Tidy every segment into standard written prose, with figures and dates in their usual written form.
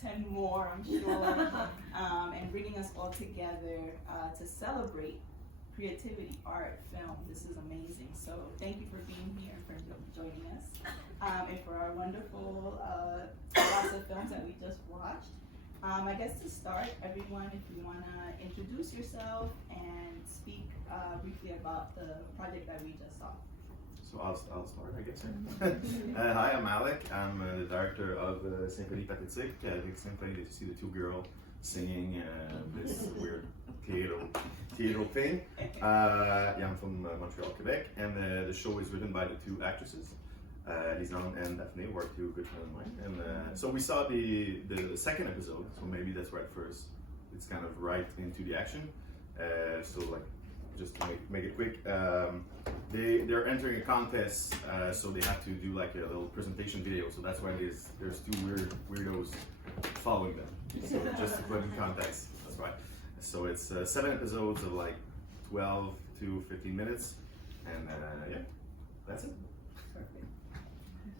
10 more, I'm sure, and bringing us all together to celebrate creativity, art, film. This is amazing. So thank you for being here and for joining us. And for our wonderful lots of films that we just watched. I guess to start, everyone, if you want to introduce yourself and speak briefly about the project that we just saw. So I'll start, I guess. Hi, I'm Alec. I'm the director of Symphony Pathétique. Avec Symphony, you see the two girls singing this weird theater thing. Yeah, I'm from Montreal, Quebec, and the show is written by the two actresses, Lisanne and Daphne, who are two good friends of mine. And so we saw the second episode, so maybe that's where at first it's kind of right into the action. So like, just to make it quick, they're entering a contest, so they have to do like a little presentation video. So that's why there's two weirdos following them. So just to put in context, that's why. So it's 7 episodes of like 12 to 15 minutes, and yeah, that's it.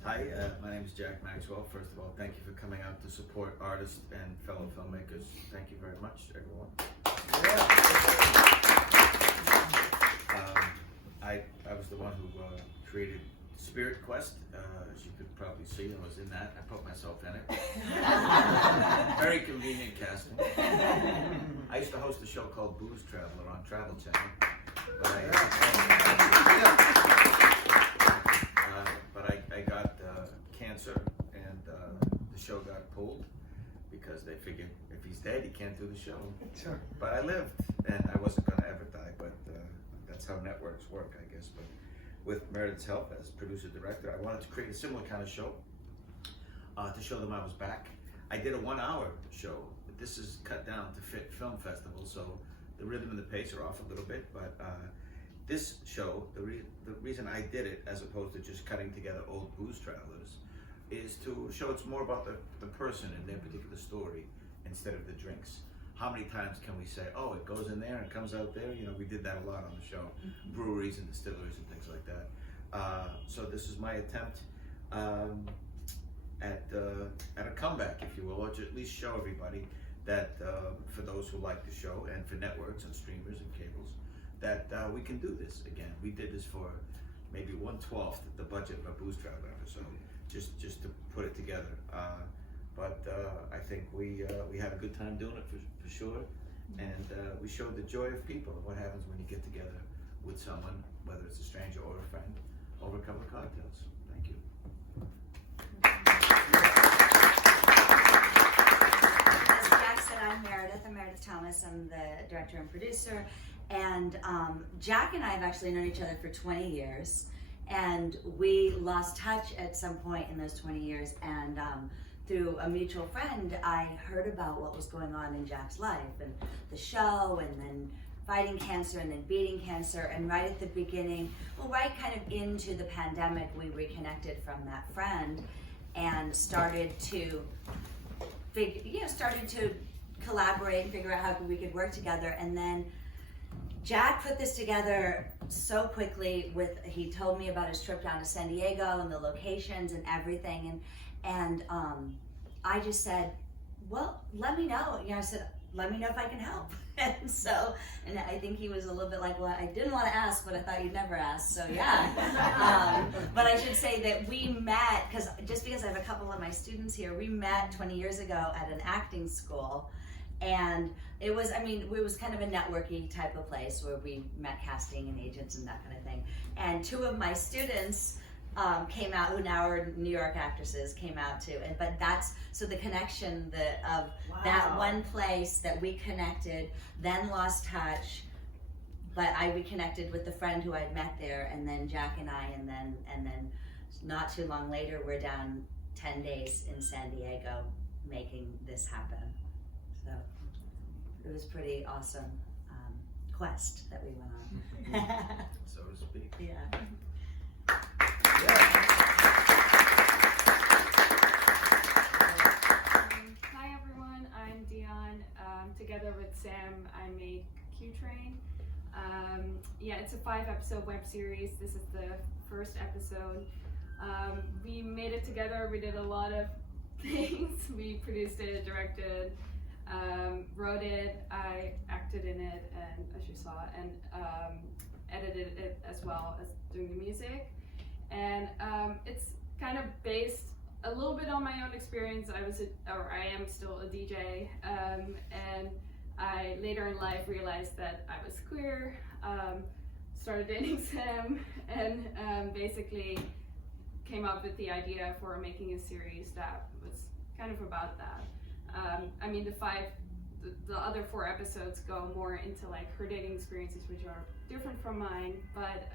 Hi, my name is Jack Maxwell. First of all, thank you for coming out to support artists and fellow filmmakers. Thank you very much, everyone. I was the one who created Spirit Quest. As you could probably see, I was in that. I put myself in it. Very convenient casting. I used to host a show called Booze Traveler on Travel Channel. But I got cancer, and the show got pulled because they figured if he's dead, he can't do the show. Sure. But I lived, and I wasn't going to ever die, but that's how networks work, I guess. But with Meredith's help as producer-director, I wanted to create a similar kind of show to show them I was back. I did a 1-hour show, but this is cut down to fit film festivals, so the rhythm and the pace are off a little bit, but this show, the reason I did it as opposed to just cutting together old booze travelers is to show it's more about the person and their particular story instead of the drinks. How many times can we say, oh, it goes in there and comes out there? You know, we did that a lot on the show. Breweries and distilleries and things like that. So this is my attempt at a comeback, if you will, or to at least show everybody that for those who like the show and for networks and streamers and cables, that we can do this again. We did this for maybe 1/12 the budget of a Booze Traveler episode, just to put it together. But I think we had a good time doing it for sure, and we showed the joy of people and what happens when you get together with someone, whether it's a stranger or a friend, over a couple of cocktails. Thank you. As Jack said, I'm Meredith Thomas. I'm the director and producer, and Jack and I have actually known each other for 20 years, and we lost touch at some point in those 20 years, and through a mutual friend, I heard about what was going on in Jack's life and the show, and then fighting cancer and then beating cancer. And right at the beginning, well, right kind of into the pandemic, we reconnected from that friend and started to collaborate and figure out how we could work together. And then Jack put this together so quickly. He told me about his trip down to San Diego and the locations and everything, and I just said, well, let me know. I said, let me know if I can help. And I think he was a little bit like, well, I didn't want to ask, but I thought you'd never ask, so yeah. But I should say that we met, because I have a couple of my students here, we met 20 years ago at an acting school. And it was kind of a networking type of place where we met casting and agents and that kind of thing. And 2 of my students came out, who now are New York actresses, came out too. But that's, so the connection of that one place that we connected, then lost touch, but I reconnected with the friend who I'd met there, and then Jack and I, and then not too long later, we're down 10 days in San Diego making this happen. So it was pretty awesome quest that we went on. So to speak. Yeah. Hi everyone, I'm Dionne. Together with Sam, I made Q-Train. It's a 5-episode web series. This is the first episode. We made it together. We did a lot of things. We produced it, directed, wrote it, I acted in it, and as you saw, and edited it as well as doing the music. And it's kind of based a little bit on my own experience. I am still a DJ, and I later in life realized that I was queer, started dating Sam, and basically came up with the idea for making a series that was kind of about that. I mean, the other 4 episodes go more into like her dating experiences, which are different from mine, but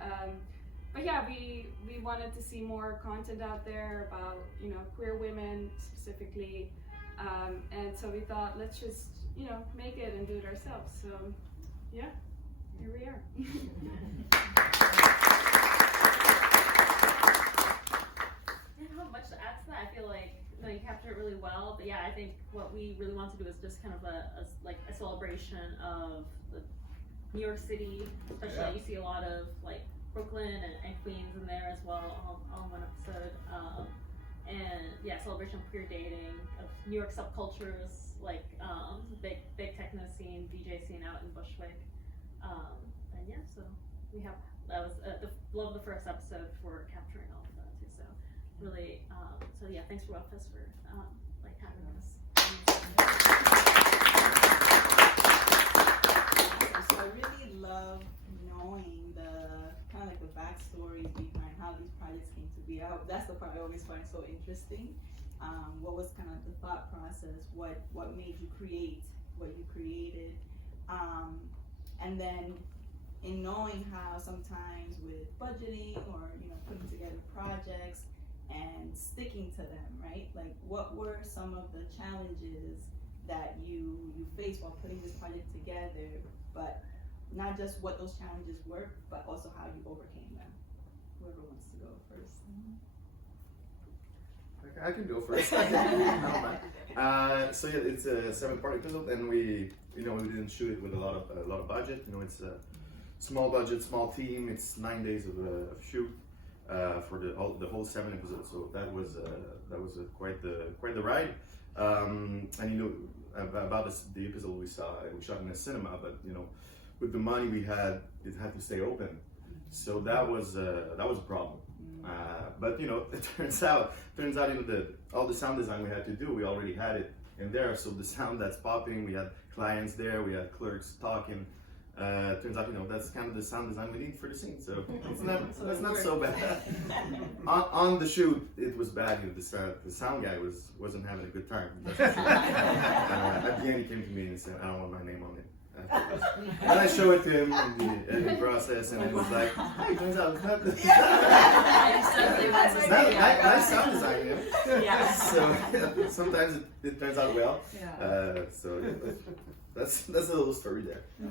yeah, we wanted to see more content out there about, you know, queer women specifically, and so we thought, let's just, you know, make it and do it ourselves. So yeah, here we are. I don't have much to add to that. I feel like, you know, you captured it really well, but yeah, I think what we really want to do is just kind of a celebration of the New York City, especially. Yeah. You see a lot of like Brooklyn and Queens in there as well, on one episode. And yeah, celebration of queer dating, of New York subcultures, like big techno scene, DJ scene out in Bushwick. And yeah, so that was love the first episode for capturing all of that too. So really, so yeah, thanks for Wellfest for like having us. So I really love knowing the kind of like the backstories behind how these projects came to be. That's the part I always find so interesting. What was kind of the thought process? What made you create what you created? And then in knowing how sometimes with budgeting or, you know, putting together projects and sticking to them, right? Like, what were some of the challenges that you faced while putting this project together, but not just what those challenges were, but also how you overcame them? Whoever wants to go first. I can go first. So yeah, it's a 7-part episode, and we didn't shoot it with a lot of budget. You know, it's a small budget, small team. It's 9 days of shoot for the whole 7 episodes. So that was quite the ride. And you know, about the episode we shot in a cinema, but you know, with the money we had, it had to stay open. So that was a problem. But you know, it turns out you know, all the sound design we had to do, we already had it in there. So the sound that's popping, we had clients there, we had clerks talking. Turns out, you know, that's kind of the sound design we need for the scene. So that's not so bad. on the shoot, it was bad. You know, the sound guy wasn't having a good time. At the end, he came to me and said, "I don't want my name on it." And I showed it to him in the editing process, and it was like, hey, it turns out it's not nice sound design, you know? Yeah. So sometimes it turns out well. So yeah, that's a little story there. I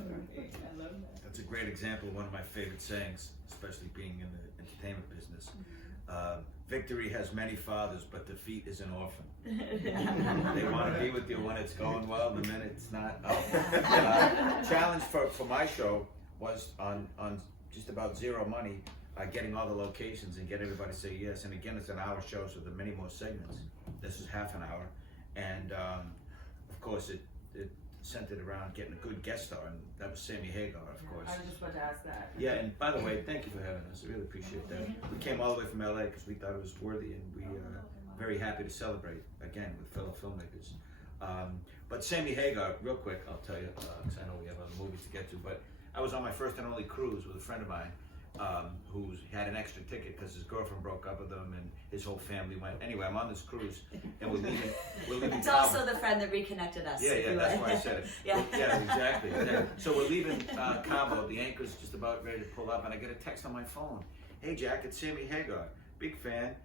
love that. That's a great example of one of my favorite sayings, especially being in the entertainment business. Victory has many fathers, but defeat is an orphan. They want to be with you when it's going well, the minute it's not. Challenge for my show was on just about zero money, getting all the locations and get everybody to say yes. And again, it's an hour show, so there are many more segments. This is half an hour. And of course, it centered around getting a good guest star, and that was Sammy Hagar, of course. I was just about to ask that. Yeah, and by the way, thank you for having us. I really appreciate that. We came all the way from LA because we thought it was worthy, and we are very happy to celebrate again with fellow filmmakers. But Sammy Hagar, real quick, I'll tell you, because I know we have other movies to get to, but I was on my first and only cruise with a friend of mine who had an extra ticket because his girlfriend broke up with him and his whole family went. Anyway, I'm on this cruise and we're leaving It's Cabo. also the friend that reconnected us. Yeah, that's why I said it. Yeah. Yeah, exactly. Yeah. So we're leaving Cabo. The anchor's just about ready to pull up, and I get a text on my phone. Hey, Jack, it's Sammy Hagar. Big fan.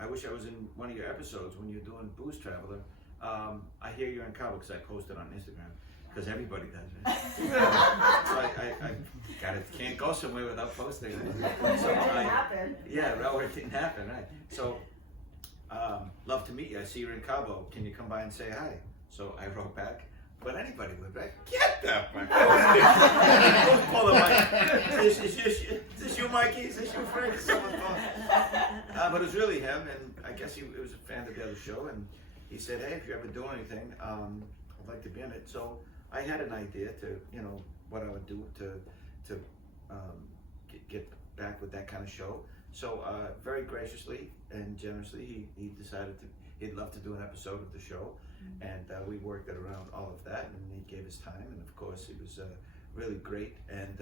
I wish I was in one of your episodes when you're doing Booze Traveler. I hear you're in Cabo because I posted on Instagram. Because everybody does it. So I can't go somewhere without posting it. So it didn't happen, right? So, love to meet you. I see you're in Cabo. Can you come by and say hi? So I wrote back, but anybody would, right? Get that, my Is this you, Mikey? Is this you, Frank? Someone called. But it was really him, and I guess he was a fan of the other show, and he said, hey, if you ever do anything, I'd like to be in it. So I had an idea to, what I would do to get back with that kind of show. So very graciously and generously, he decided he'd love to do an episode of the show, and we worked it around all of that, and he gave his time, and of course he was really great, and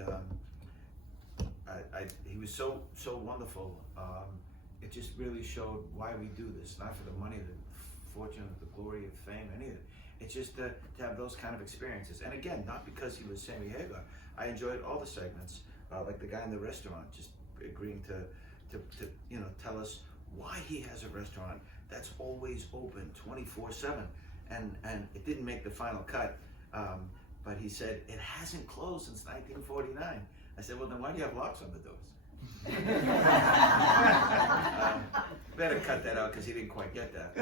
he was so wonderful. It just really showed why we do this, not for the money, the fortune, the glory of fame, any of it. It's just to have those kind of experiences. And again, not because he was Sammy Hagar. I enjoyed all the segments, like the guy in the restaurant, just agreeing to tell us why he has a restaurant that's always open 24/7. And it didn't make the final cut, but he said, it hasn't closed since 1949. I said, well, then why do you have locks on the doors? Better cut that out because he didn't quite get that. We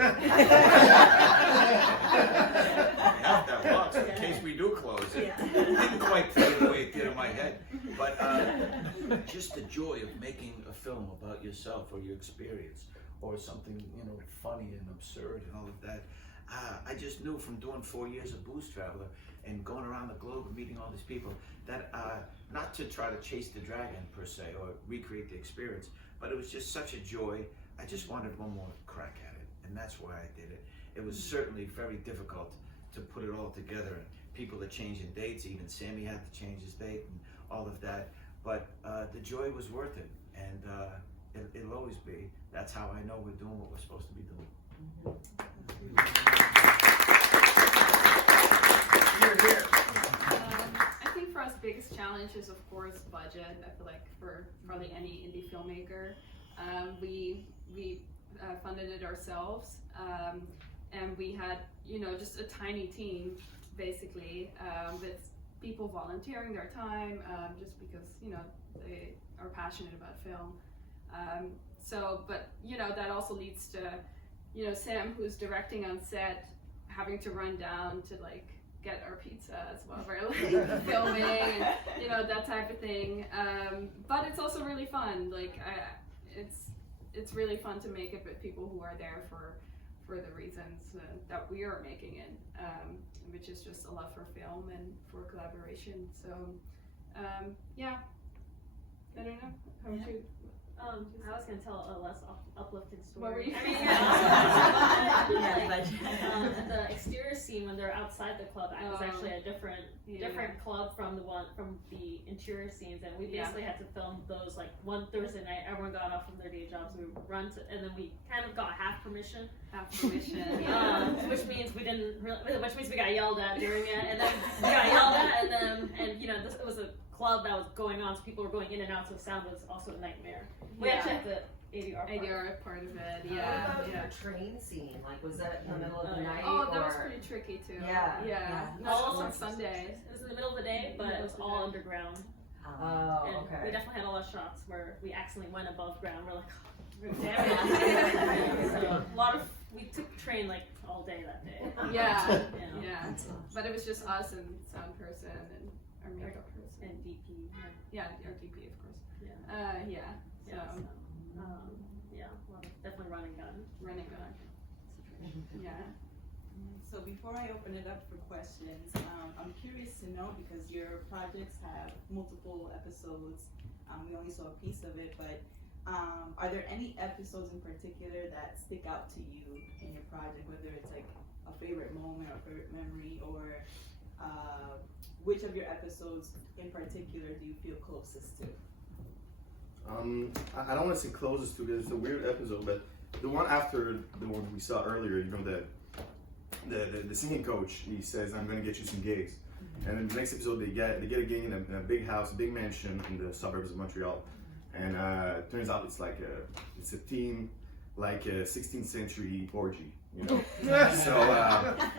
have to have locks in case we do close it. Didn't quite fit it the way it did in my head. But just the joy of making a film about yourself or your experience or something, funny and absurd and all of that. I just knew from doing 4 years of Booze Traveler and going around the globe and meeting all these people that not to try to chase the dragon per se or recreate the experience, but it was just such a joy. I just wanted one more crack at it, and that's why I did it. It was certainly very difficult to put it all together, and people are changing dates. Even Sammy had to change his date and all of that, but the joy was worth it, and it'll always be. That's how I know we're doing what we're supposed to be doing. I think for us, biggest challenge is of course budget. I feel like for probably any indie filmmaker, we funded it ourselves, and we had just a tiny team basically with people volunteering their time just because they are passionate about film. But that also leads to Sam, who's directing on set, having to run down to get our pizzas while we're filming, and that type of thing. But it's also really fun. It's really fun to make it with people who are there for the reasons that we are making it, which is just a love for film and for collaboration. So yeah, I don't know. How would you? I was gonna tell a less uplifting story. What were you? The exterior scene when they're outside the club was actually a different club from the interior scenes, and we basically had to film those one Thursday night. Everyone got off from their day jobs. We run to, and then we kind of got half permission, which means we got yelled at during it, and then we got yelled at, and it was a club that was going on, so people were going in and out, so the sound was also a nightmare. We actually had the ADR part of it. What about your train scene? Was that in the middle of the night? Oh, that was pretty tricky too. Yeah. All on Sunday. It was in the middle of the day, but it was all underground. Oh, and okay. we definitely had a lot of shots where we accidentally went above ground. We're like, oh, damn it. So we took the train all day that day. Yeah. But it was just us and sound person and our makeup person. And DP. Yeah, our DP, of course. Definitely running gun. Yeah. So before I open it up for questions, I'm curious to know, because your projects have multiple episodes. We only saw a piece of it, but are there any episodes in particular that stick out to you in your project, whether it's a favorite moment or favorite memory, or which of your episodes in particular do you feel closest to? I don't want to say closest to, because it's a weird episode, but the one after the one we saw earlier, the singing coach, he says, I'm going to get you some gigs. And in the next episode, they get a gig in a big house, a big mansion in the suburbs of Montreal. And it turns out it's a theme, a 16th century orgy, So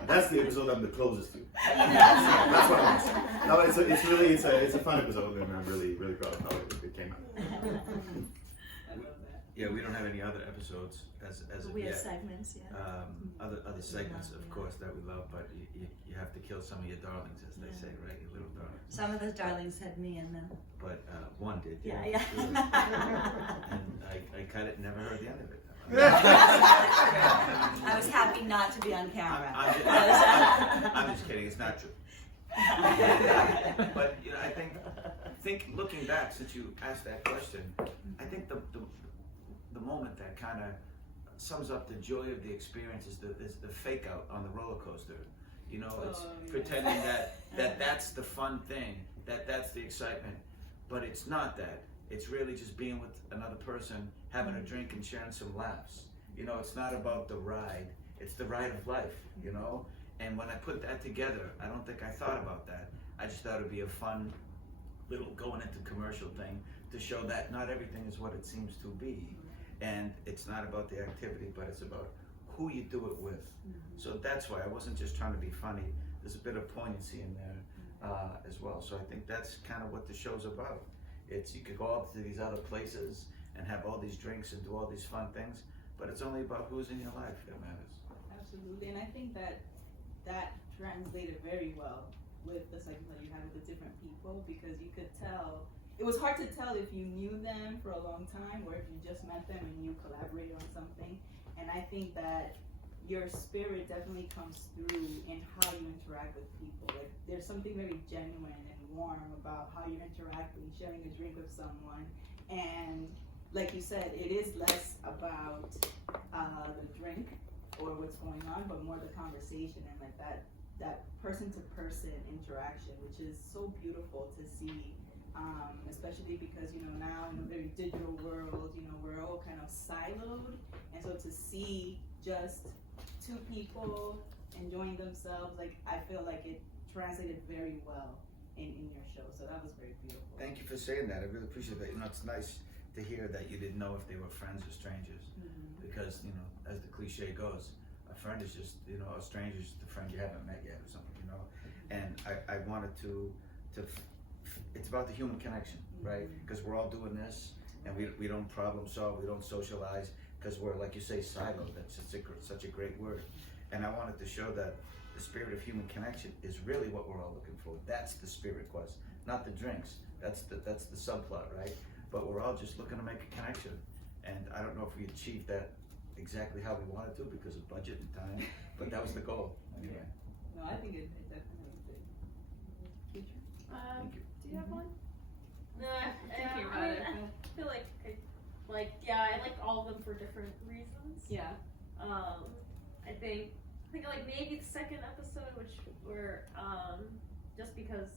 that's the episode I'm the closest to. That's what I want to say. No, it's a fun episode, and I'm really proud of how it came out. I love that. Yeah, we don't have any other episodes as of We have yet. segments, yeah. Other segments, of Yeah. course, that we love, but you have to kill some of your darlings, as they Yeah. say, right? Your little darlings. Some of those darlings had me in them. But one did. Yeah, Good. yeah. And I cut it and never heard the end of it. I was happy not to be on camera. I'm just kidding. It's not true. But you know, I think looking back, since you asked that question, I think the moment that kind of sums up the joy of the experience is the fake out on the roller coaster. You know, it's pretending that's the fun thing, that's the excitement, but it's not that. It's really just being with another person, having a drink and sharing some laughs. You know, it's not about the ride, it's the ride of life, you know? And when I put that together, I don't think I thought about that. I just thought it'd be a fun little going into commercial thing to show that not everything is what it seems to be. And it's not about the activity, but it's about who you do it with. So that's why I wasn't just trying to be funny. There's a bit of poignancy in there as well. So I think that's kind of what the show's about. You could go out to these other places and have all these drinks and do all these fun things, but it's only about who's in your life that matters. Absolutely, and I think that translated very well with the segment that you had with the different people, because you could tell, it was hard to tell if you knew them for a long time or if you just met them and you collaborated on something. And I think that your spirit definitely comes through in how you interact with people. Like, there's something very genuine and warm about how you're interacting, sharing a drink with someone. And like you said, it is less about the drink or what's going on, but more the conversation and like that person-to-person interaction, which is so beautiful to see, especially because, you know, now in a very digital world, you know, we're all kind of siloed, and so to see just two people enjoying themselves, like, I feel like it translated very well in your show, so that was very beautiful. Thank you for saying that. I really appreciate that. You know, it's nice to hear that you didn't know if they were friends or strangers, because, you know, as the cliche goes, a friend is just, you know, a stranger is just a friend you haven't met yet or something, you know. And I wanted to it's about the human connection, right? Because we're all doing this, and we don't problem solve, we don't socialize, because we're, like you say, siloed. That's such a great word. And I wanted to show that the spirit of human connection is really what we're all looking for. That's the spirit quest, not the drinks. That's the subplot, right? But we're all just looking to make a connection. And I don't know if we achieved that exactly how we wanted to because of budget and time, but that was the goal anyway. No, I think it definitely did. Future? Thank you. Do you have one? No, Thinking about I it. feel like I like all of them for different reasons. Yeah. I think like maybe the second episode, which were just because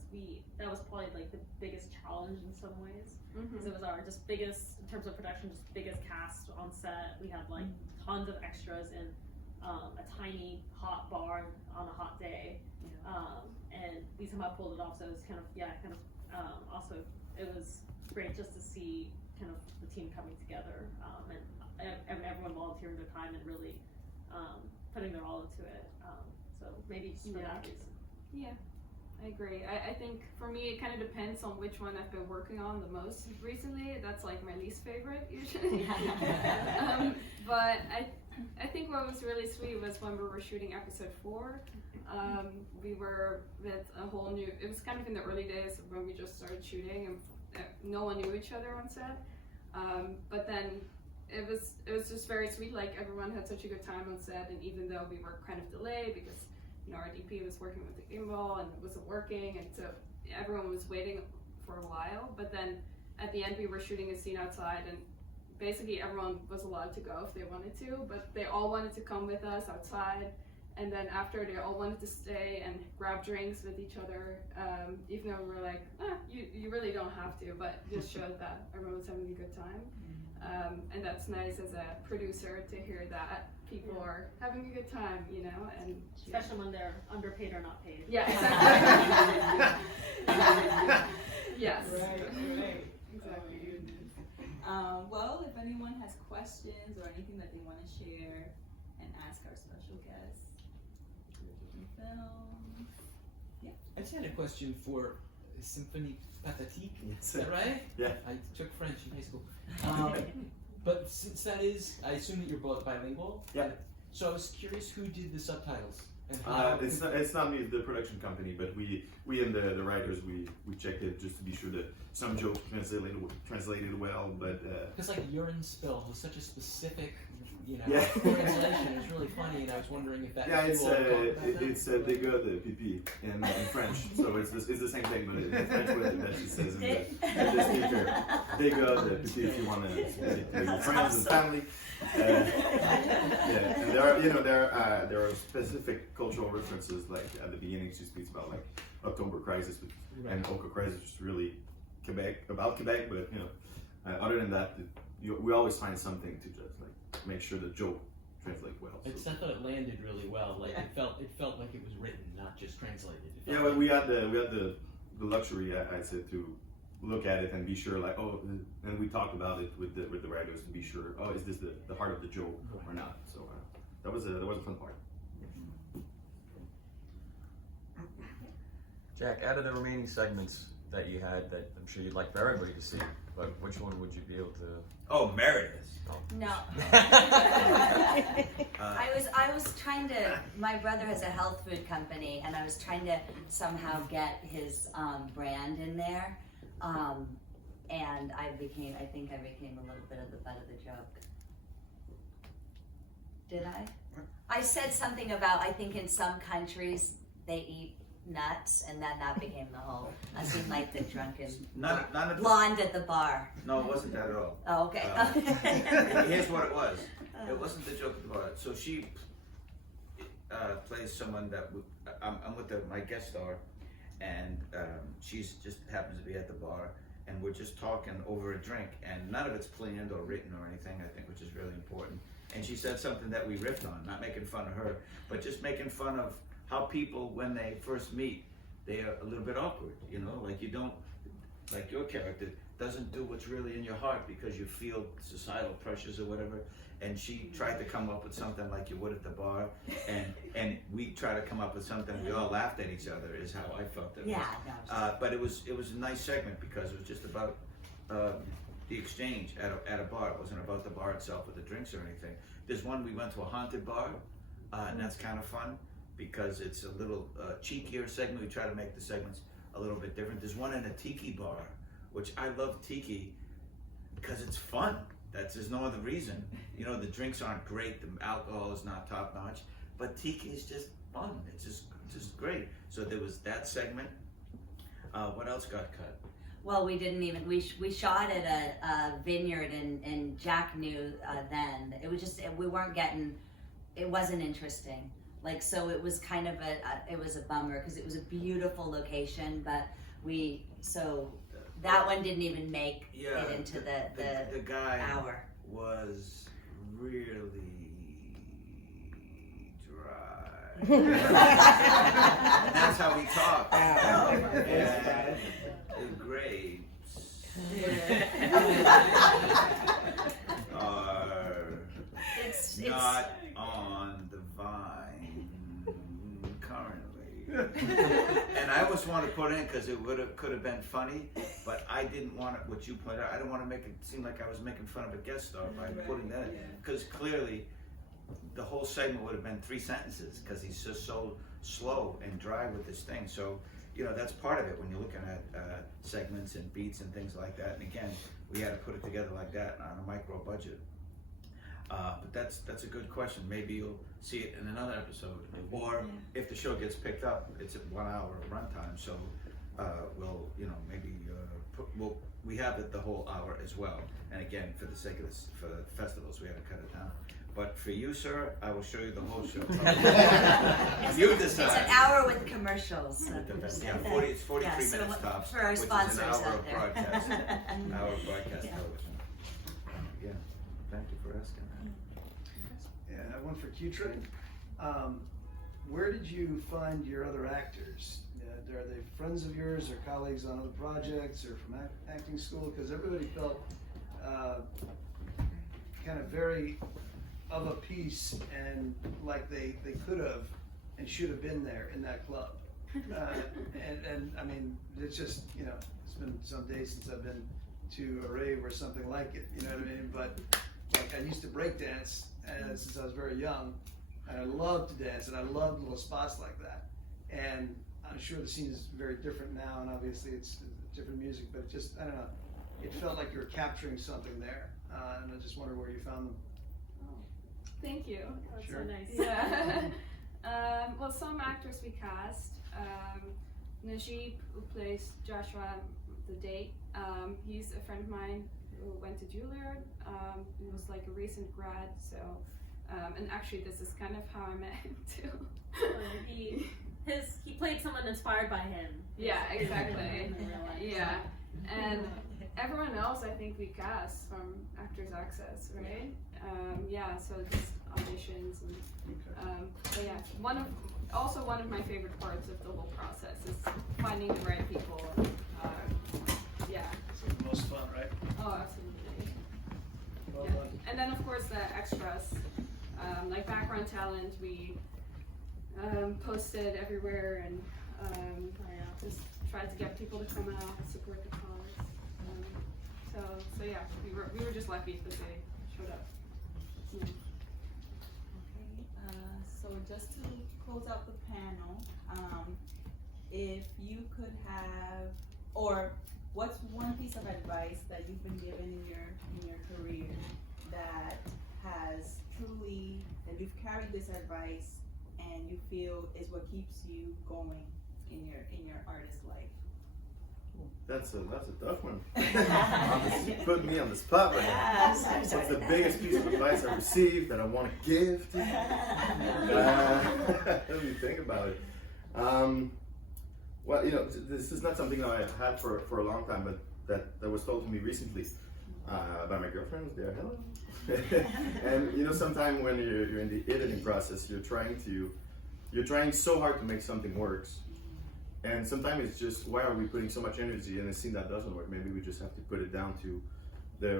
that was probably like the biggest challenge in some ways, because it was our just biggest in terms of production, just biggest cast on set. We had like tons of extras in a tiny hot bar on a hot day, and we somehow pulled it off. So it was also it was great just to see kind of the team coming together, and everyone volunteering their time and really putting their all into it. So maybe just for that reason. Yeah, I agree. I think for me it kind of depends on which one I've been working on the most recently. That's like my least favorite usually. But I think what was really sweet was when we were shooting episode 4. We were with a whole new. It was kind of in the early days when we just started shooting, and no one knew each other on set. But then it was just very sweet. Like, everyone had such a good time on set, and even though we were kind of delayed because, you know, our DP was working with the gimbal and it wasn't working, and so everyone was waiting for a while. But then at the end we were shooting a scene outside, and basically everyone was allowed to go if they wanted to, but they all wanted to come with us outside. And then after, they all wanted to stay and grab drinks with each other, even though we were like, you really don't have to, but it just showed that everyone was having a good time. And that's nice as a producer to hear that people are having a good time, you know, and Especially when they're underpaid or not paid. yeah, exactly. Yes. Right. Exactly. Well, if anyone has questions or anything that they want to share and ask our special guests, film. Yeah. I just had a question for Symphony Pathétique. Yes. Is that right? Yeah. I took French in high school. But since that is, I assume that you're both bilingual. Yeah. So I was curious who did the subtitles and how. It's not me, the production company, but we and the writers we checked it just to be sure that some jokes translated well, but because like urine spill was such a specific, Yeah. translation. It was really funny, and I was wondering if that. yeah, you it's all talked about it's dégâts de pipi in French, so it's the same thing, but in French that she says in the speaker. Dégâts de pipi if you want to speak to your friends and family. Yeah, and there are specific cultural references, like at the beginning she speaks about like October Crisis, and Oka Crisis is really about Quebec, but other than that, we always find something to just like make sure the joke translates well. So. I thought it landed really well. Like it felt like it was written, not just translated. Yeah, but we had the luxury, I said, to look at it and be sure, like, and we talked about it with the writers to be sure, is this the heart of the joke or not? So that was a fun part. Jack, out of the remaining segments that you had, that I'm sure you'd like for everybody to see, but which one would you be able to? Oh, Meredith. No. I was trying to, my brother has a health food company, and I was trying to somehow get his brand in there. And I think I became a little bit of the butt of the joke. Did I? I said something about, I think in some countries they eat nuts, and then that became the whole, I seemed like the drunken None of blonde at the bar. No, it wasn't that at all. Oh, okay. Here's what it was. It wasn't the joke at the bar. So she plays someone that I'm with my guest star, and she's just happens to be at the bar, and we're just talking over a drink, and none of it's planned or written or anything, I think, which is really important. And she said something that we riffed on, not making fun of her, but just making fun of how people, when they first meet, they are a little bit awkward, like you don't, like your character doesn't do what's really in your heart because you feel societal pressures or whatever. And she tried to come up with something like you would at the bar, and we tried to come up with something. We all laughed at each other, is how I felt it was. Yeah. But it was a nice segment because it was just about the exchange at a bar. It wasn't about the bar itself or the drinks or anything. There's one, we went to a haunted bar, and that's kind of fun because it's a little cheekier segment. We try to make the segments a little bit different. There's one in a tiki bar, which I love tiki because it's fun. There's no other reason. The drinks aren't great, the alcohol is not top notch, but tiki is just fun. It's just great. So there was that segment. What else got cut? Well, we didn't even, we shot at a vineyard, and Jack knew then. It was just, we weren't getting, it wasn't interesting. Like, so it was kind of it was a bummer because it was a beautiful location, but so that one didn't even make it into the guy hour. Was really dry. And that's how we talk. And the grapes are not on the vine currently. And I always want to put in because it could have been funny, but I didn't want it. What you pointed out, I didn't want to make it seem like I was making fun of a guest star by putting that in, because clearly the whole segment would have been 3 sentences because he's just so slow and dry with this thing. So that's part of it when you're looking at segments and beats and things like that. And again, we had to put it together like that on a micro budget. But that's a good question. Maybe you'll see it in another episode, or if the show gets picked up, it's at 1 hour runtime. So we'll maybe we have it the whole hour as well. And again, for the sake of this, for the festivals, we had to cut it down. But for you, sir, I will show you the whole show. You decide. It's an hour with commercials. Yeah, 43 minutes tops. For our sponsors which is an hour out of there. broadcast, hour of broadcast television. Yeah, thank you for asking that. Yeah, one for Q-Train. Where did you find your other actors? Are they friends of yours or colleagues on other projects or from acting school? Because everybody felt kind of very of a piece and like they could have and should have been there in that club. And I mean, it's just, it's been some days since I've been to a rave or something like it, you know what I mean? But like I used to break dance since I was very young, and I loved to dance, and I loved little spots like that. And I'm sure the scene is very different now, and obviously it's different music, but it just, I don't know, it felt like you were capturing something there, and I just wonder where you found them. Thank you. That's Sure. so nice. Yeah. Well, some actors we cast. Najib, who plays Joshua the Date, he's a friend of mine who went to Juilliard. He was like a recent grad, so and actually this is kind of how I met him too. He played someone inspired by him. Yeah, exactly. In real life. Yeah, and everyone else I think we cast from Actors Access, right? Yeah, so just auditions and but yeah, one of my favorite parts of the whole process is finding the right people. Yeah. It's the most fun, right? Oh, absolutely. Well Yeah. done. And then of course the extras, like background talent, we posted everywhere and just tried to get people to come out and support the cause. So yeah, we were just lucky that they showed up. Yeah. Okay, so just to close out the panel, if you could have, or what's one piece of advice that you've been given in your career that has truly, that you've carried this advice and you feel is what keeps you going in your artist life? That's a tough one. You put me on the spot right now. Yes. What's the biggest piece of advice I received that I want to give to you? Let me think about it. Well, you know, this is not something that I had for a long time, but that was told to me recently by my girlfriend. Was there, hello. And you know, sometimes when you're in the editing process, you're trying so hard to make something works. And sometimes it's just, why are we putting so much energy in a scene that doesn't work? Maybe we just have to put it down to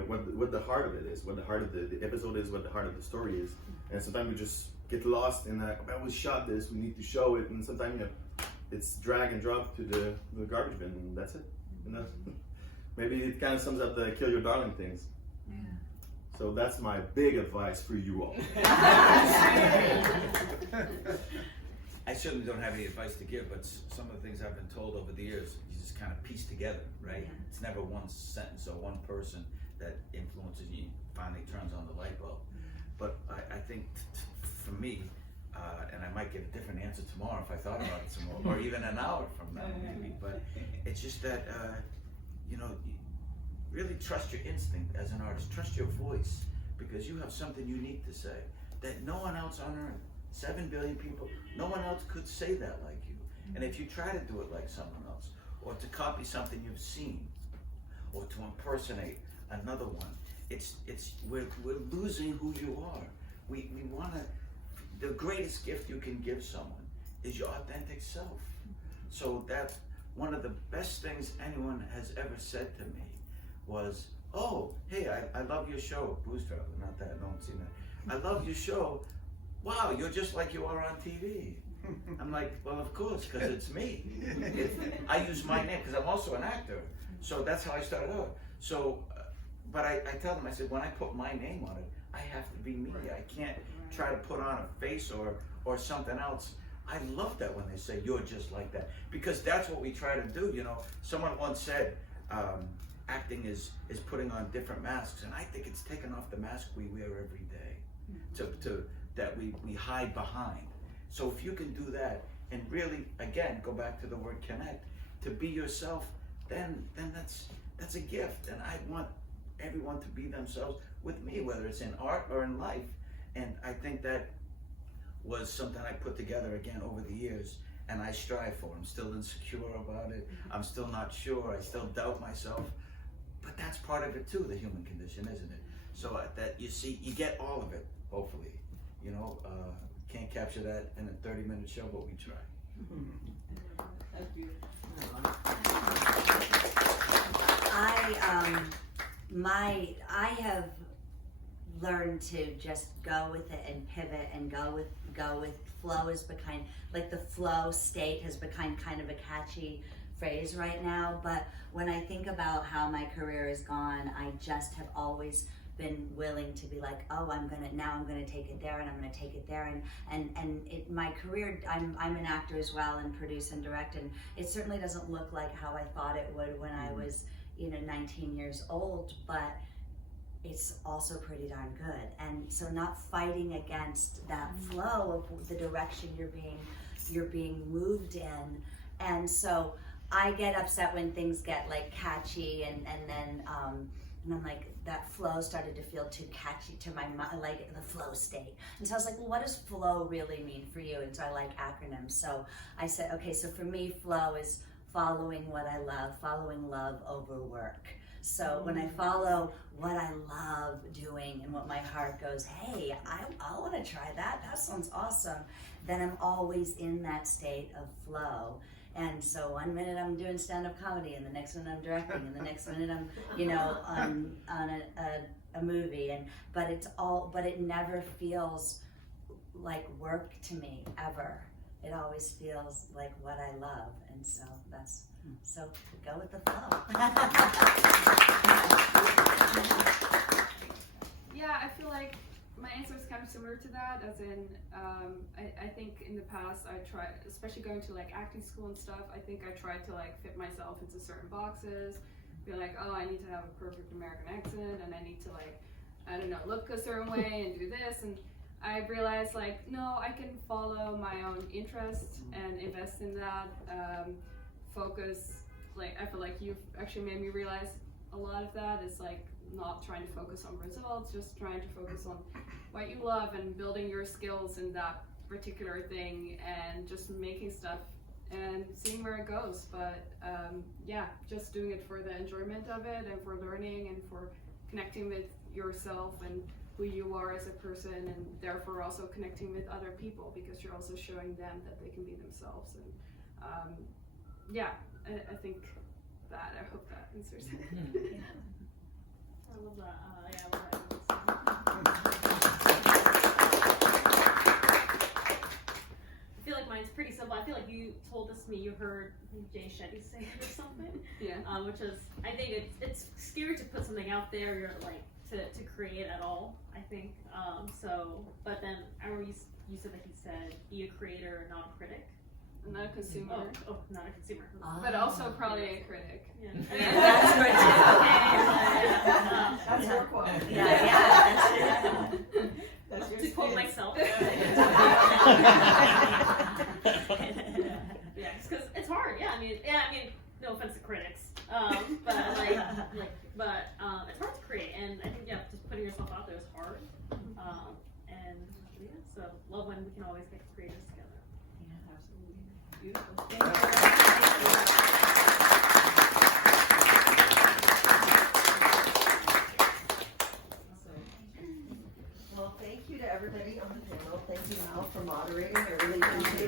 what the heart of it is, what the heart of the episode is, what the heart of the story is. And sometimes we just get lost in that, well, we shot this, we need to show it. And sometimes, you know, it's drag and drop to the garbage bin, and that's it. You know? Maybe it kind of sums up the kill your darling things. Yeah. So that's my big advice for you all. I certainly don't have any advice to give, but some of the things I've been told over the years, you just kind of piece together, right? Yeah. It's never one sentence or one person that influences you, finally turns on the light bulb. But I think for me, and I might get a different answer tomorrow if I thought about it some more, or even an hour from now maybe, but it's just that, you know, really trust your instinct as an artist, trust your voice, because you have something unique to say that no one else on earth, 7 billion people, no one else could say that like you. And if you try to do it like someone else, or to copy something you've seen, or to impersonate another one, we're losing who you are. We want to, the greatest gift you can give someone is your authentic self. So that's one of the best things anyone has ever said to me was, oh, hey, I love your show, Booze Traveler, not that, no one's seen that. I love your show. Wow, you're just like you are on TV. I'm like, well, of course, because it's me. I use my name because I'm also an actor. So that's how I started out. So, but I tell them, I said, when I put my name on it, I have to be me. I can't try to put on a face or something else. I love that when they say, you're just like that. Because that's what we try to do, you know. Someone once said, acting is putting on different masks. And I think it's taking off the mask we wear every day that we hide behind. So if you can do that and really, again, go back to the word connect, to be yourself, then that's a gift. And I want everyone to be themselves with me, whether it's in art or in life. And I think that was something I put together again over the years, and I strive for. I'm still insecure about it. I'm still not sure. I still doubt myself. But that's part of it too, the human condition, isn't it? So that you see, you get all of it, hopefully. You know, can't capture that in a 30-minute show, but we try. Thank you. I have learned to just go with it and pivot and go with flow has become, like, the flow state has become kind of a catchy phrase right now. But when I think about how my career has gone, I just have always been willing to be like, oh, I'm gonna take it there, and I'm gonna take it there, and my career, I'm an actor as well, and produce and direct, and it certainly doesn't look like how I thought it would when I was 19 years old, but it's also pretty darn good. And so not fighting against that flow of the direction you're being moved in. And so I get upset when things get like catchy, and then and I'm like, that flow started to feel too catchy to my mind, like the flow state. And so I was like, well, what does flow really mean for you? And so I like acronyms. So I said, okay, so for me, flow is following what I love, following love over work. So when I follow what I love doing and what my heart goes, hey, I want to try that. That sounds awesome. Then I'm always in that state of flow. And so one minute I'm doing stand-up comedy, and the next minute I'm directing, and the next minute I'm, on a movie. But it never feels like work to me, ever. It always feels like what I love, and so go with the flow. Yeah, I feel like my answer is kind of similar to that, as in, I think in the past I tried, especially going to like acting school and stuff, I think I tried to like fit myself into certain boxes, be like, oh, I need to have a perfect American accent, and I need to like, I don't know, look a certain way and do this, and I realized like, no, I can follow my own interests and invest in that, focus, like, I feel like you've actually made me realize a lot of that is like not trying to focus on results, just trying to focus on what you love and building your skills in that particular thing, and just making stuff and seeing where it goes. But yeah, just doing it for the enjoyment of it, and for learning, and for connecting with yourself and who you are as a person, and therefore also connecting with other people, because you're also showing them that they can be themselves. And yeah, I think that, I hope that answers it. I love that. Yeah, I love that. I feel like mine's pretty simple. I feel like you told this to me, you heard Jay Shetty say it or something. Yeah. Which is, I think it's scary to put something out there, you're like, to create at all, I think. But then I remember you said that he said, be a creator, not a critic. Not a consumer. Oh, not a consumer. But also probably a critic. Yeah. That's right. That's your quote. Yeah, That's your to quote stance. myself. Yeah, because it's hard. Yeah, I mean, no offense to critics, but it's hard to create, and I think just putting yourself out there is hard. And yeah, so love when we can always get creators together. Yeah, absolutely. Beautiful. Well, thank you to everybody on the panel. Thank you, Mel, for moderating. I really appreciate